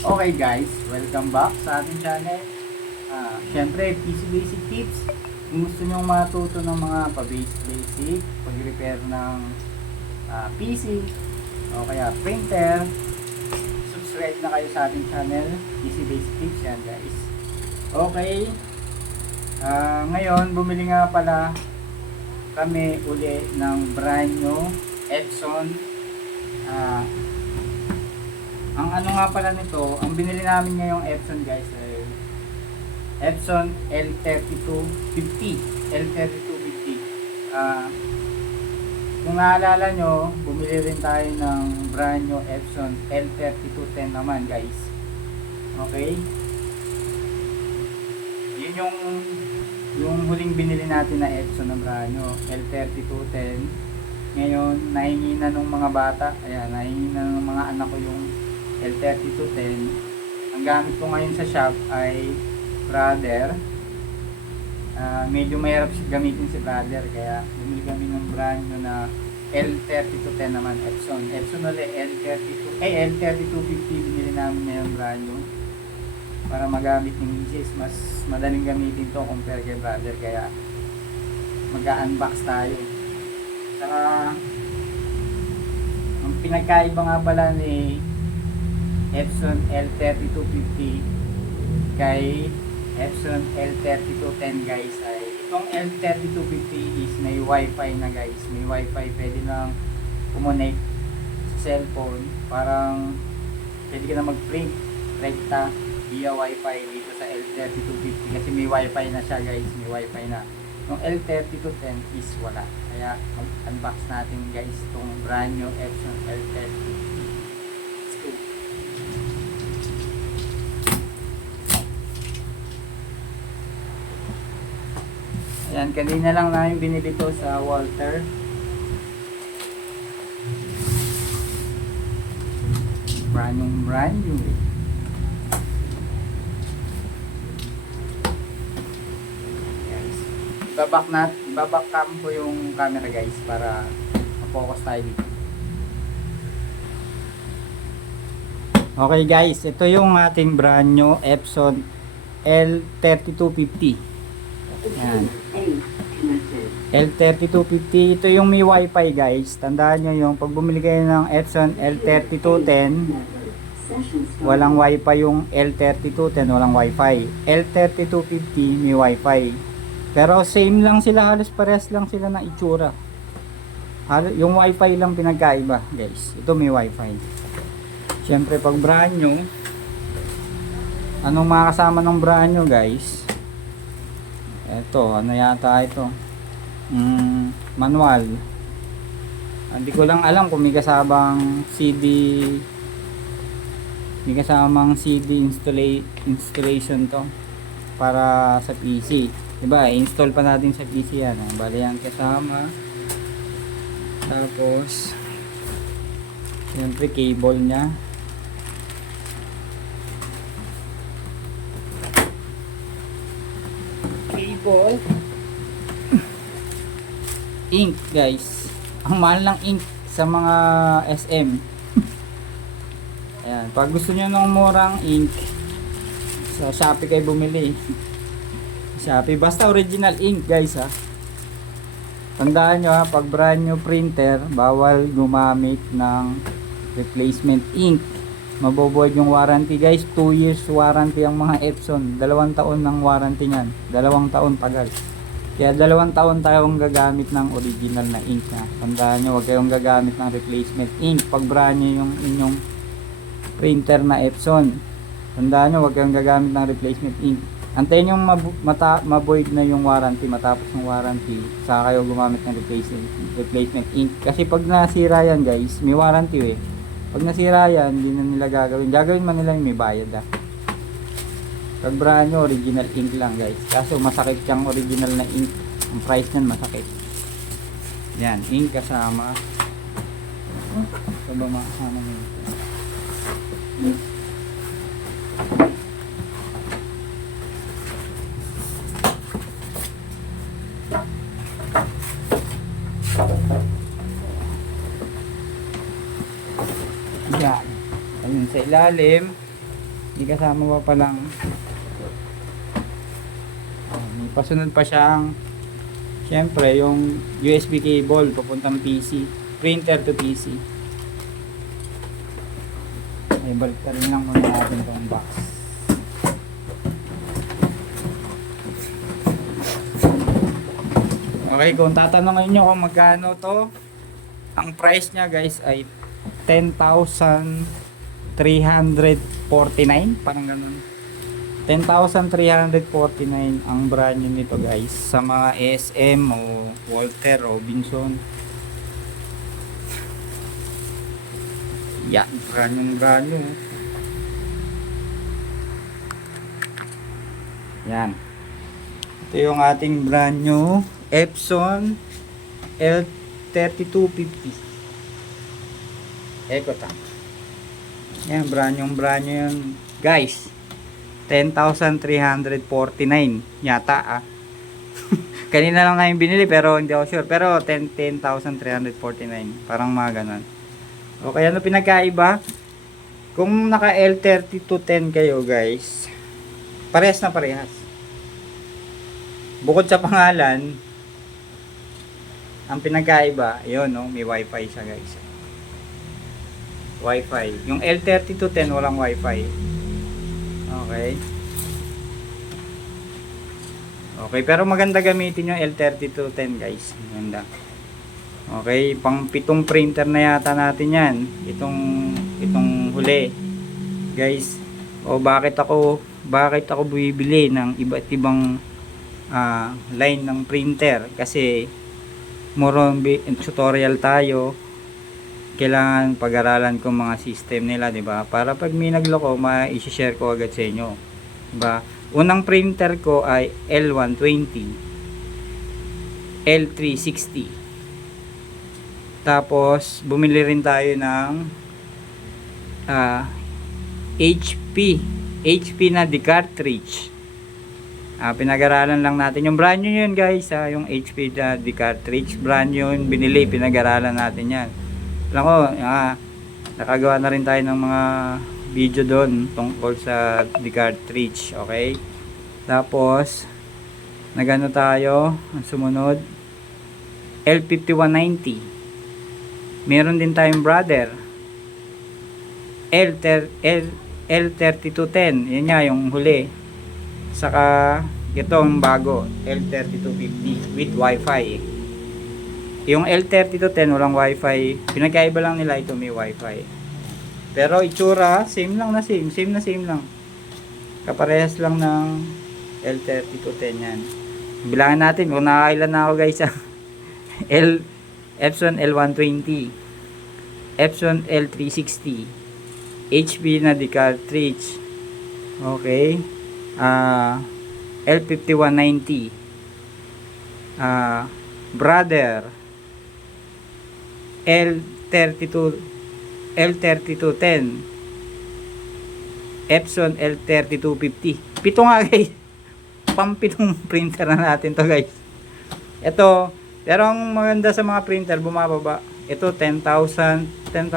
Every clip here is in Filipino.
Okay guys, welcome back sa ating channel. Siyempre, PC Basic Tips. Kung gusto nyo matuto ng mga pa-basic, pag-repair ng PC o kaya printer, subscribe na kayo sa ating channel, PC Basic Tips. Yan guys. Okay, ngayon bumili nga pala kami uli ng brand new Epson. Ang ano nga pala nito, ang binili namin ngayong Epson guys ay Epson L3250. L3250. Kung naalala nyo, bumili rin tayo ng brand new Epson L3210 naman guys. Okay? Yun yung huling binili natin na Epson na brand new L3210. Ngayon, nahingi na ng mga bata. Ayan, nahingi na ng mga anak ko yung L3210. Ang gamit ko ngayon sa shop ay Brother. Medyo mahirap gamitin si Brother, kaya bumili kami ng brand new na L3210 naman, Epson. Epson ulit, L3250 binili namin ngayon brand new. Para magamit ni Mrs. Mas madaling gamitin to compare kay Brother, kaya mag-unbox tayo. Saka ang pinagkaiba nga pala ni Epson L3250 kay Epson L3210 guys ay itong L3250 is may wifi na guys, may wifi, pwede nang kumonek sa cellphone, parang pwede ka na mag-print rekta via wifi dito sa L3250 kasi may wifi na siya guys, may wifi na. Yung L3210 is wala, kaya mag-unbox natin guys itong brand new Epson L3250. Ayan, kanina lang namin binili to sa Walter. Brand new. Yes. Ibabak cam ko yung camera guys para ma-focus tayo dito. Okay guys, ito yung ating brand new Epson L3250. Yan. L3250, ito yung may wifi guys. Tandaan nyo yung pag bumili kayo ng Epson L3210, walang wifi yung L3210, walang wifi. L3250 may wifi. Pero same lang sila, halos parehas lang sila ng itsura. Yung wifi lang pinagkaiba guys. Ito may wifi. Siyempre pag brand new, anong makakasama ng brand new guys? Eto, ano yata ito? Manual. Hindi ko lang alam kung may kasamang CD. May kasamang CD installation to para sa PC. Diba? I-install pa natin sa PC yan. Bali yan kasama. Tapos siyempre cable nya. Ink guys, ang mahal ng ink sa mga SM. Ayan, pag gusto nyo ng murang ink, sa Shopee kayo bumili. Shopee, basta original ink guys ha. Tandaan nyo ha, pag brand new printer, bawal gumamit ng replacement ink. Maboboid yung warranty guys. 2 years warranty ang mga Epson. 2 taon ng warranty nyan. 2 taon tagal. Kaya 2 taon tayong gagamit ng original na ink na. Tandaan nyo, huwag kayong gagamit ng replacement ink pag brand new yung inyong printer na Epson. Tandaan nyo, huwag kayong gagamit ng replacement ink. Antayin yung maboid na yung warranty, matapos ng warranty, saka kayo gumamit ng replacement ink. Kasi pag nasira yan guys, may warranty eh. Pag nasira yan, hindi na nila gagawin. Gagawin man nila yung may bayad ah. Pag brand new, original ink lang guys. Kaso masakit yung original na ink. Ang price nyan masakit. Yan, ink kasama. Ito ba makasama nyo? Yan. Ayun sa ilalim. May kasama pa palang may pasunod pa siyang syempre yung USB cable papuntang PC, printer to PC. Ay balik rin lang muna natin itong box. Okay, kung tatanungin nyo kung magkano to, ang price nya guys ay 10,349, parang ganun. 10,349 ang brand new nito guys sa mga SM o Walter Robinson. Yan, brand new. Yan. Ito yung ating brand new Epson L3250 EcoTank. Yan, brand new yun guys. 10,349 yata kanina lang nga yung binili pero hindi ako sure, pero 10,349 parang mga ganun. Okay, ano pinagkaiba? Kung naka L3210 kayo guys, parehas na parehas. Bukod sa pangalan, ang pinagkaiba yun, no? May wifi siya guys. Wifi. Yung L3210 walang wifi. Okay. Okay, pero maganda gamitin yung L3210 guys. Maganda. Okay, pang 7 printer na yata natin yan. Itong huli. Guys, bakit ako bumibili ng iba't ibang line ng printer? Kasi more tutorial tayo. Kailangan pag-aralan ko mga system nila, 'di ba? Para pag may nagloko, ma-i-share ko agad sa inyo. 'Di ba? Unang printer ko ay L120, L360. Tapos bumili rin tayo ng HP na di cartridge. Pinag-aralan lang natin yung brand new yun guys, yung HP na di cartridge, brand new yun, binili, pinag-aralan natin yan. Alam ko, nakagawa na rin tayo ng mga video doon tungkol sa the cartridge. Okay, tapos nagano tayo, ang sumunod L5190. Meron din tayong brother L3210, yan nga yung huli. Saka itong bago L3250 with wifi. Yung L3210 walang wifi, pinagkaiba lang nila, ito may wifi. Pero itsura same lang. Kaparehas lang ng L3210 yan. Bilangan natin kung nakakailan na ako guys. Epson L120, Epson L360, HP na di cartridge. Okay, L5190, brother L3210, Epson L3250. Pito nga guys, pampitong printer na natin to guys. Ito, pero ang maganda sa mga printer, bumababa. Ito 10,349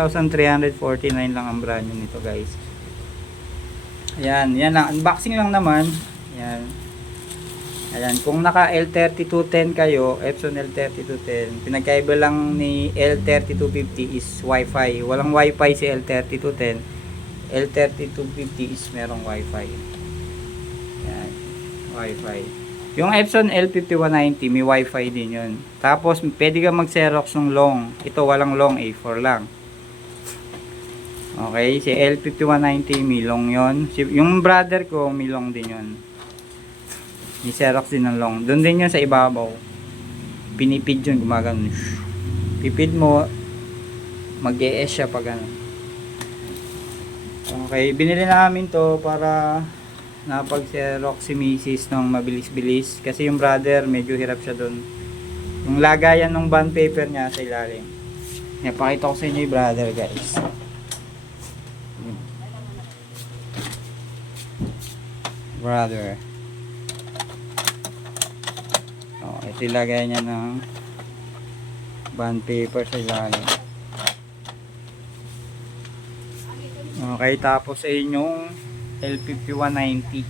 lang ang brand new nito guys. Ayan, yan lang, unboxing lang naman. Ayan, kung naka L3210 kayo, Epson L3210, pinagkaiba lang ni L3250 is wifi. Walang wifi si L3210. L3250 is merong wifi. Ayan, wifi. Yung Epson L5190 may wifi din yun. Tapos pwede ka mag-xerox ng long. Ito walang long, A4 lang. Okay, si L5190 may long yun. Yung brother ko may long din yun. May Xerox din ng long. Doon din yun sa ibabaw. Pinipid yun, gumagano. Pipid mo, mag-ES siya pag ano. Okay, binili namin to para napag-Xerox si Mrs. ng mabilis-bilis. Kasi yung brother, medyo hirap siya doon. Yung lagayan ng bond paper niya sa ilalim. Napakita ko sa inyo yung brother guys. Brother. Ito ilagay niya ng bond paper sa ilalim. Okay, tapos ay inyong L5190.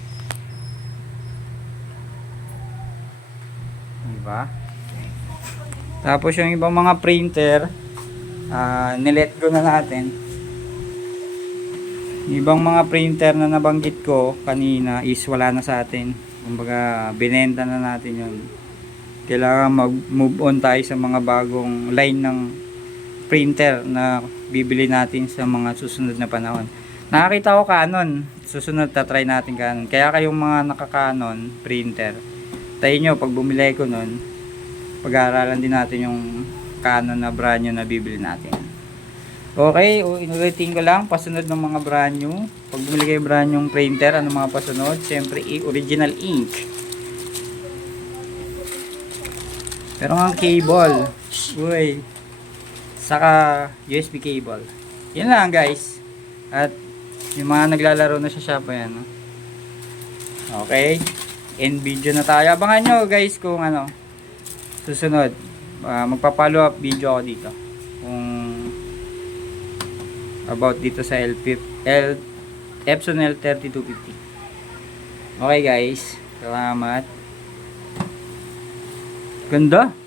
Diba? Tapos yung ibang mga printer, nilet go na natin. Ibang mga printer na nabanggit ko kanina is wala na sa atin. Kumbaga, binenta na natin yun. Kailangan mag-move on tayo sa mga bagong line ng printer na bibili natin sa mga susunod na panahon. Nakakita ko Canon. Susunod tatry natin Canon. Kaya kayong mga naka-Canon printer, tayo nyo pag bumili ko nun, pag-aaralan din natin yung Canon na brand new na bibili natin. Okay, inulitin ko lang pasunod ng mga brand new. Pag bumili kayo brand new printer, ano mga pasunod? Siyempre original ink. Pero ang cable, uy, saka USB cable. Yan lang guys. At yung mga naglalaro na sa shop, ayan, no? Okay, end video na tayo. Abangan nyo guys kung ano susunod. Magpa-follow up video ako dito kung about dito sa Epson L3250. Okay guys, salamat. Ganda.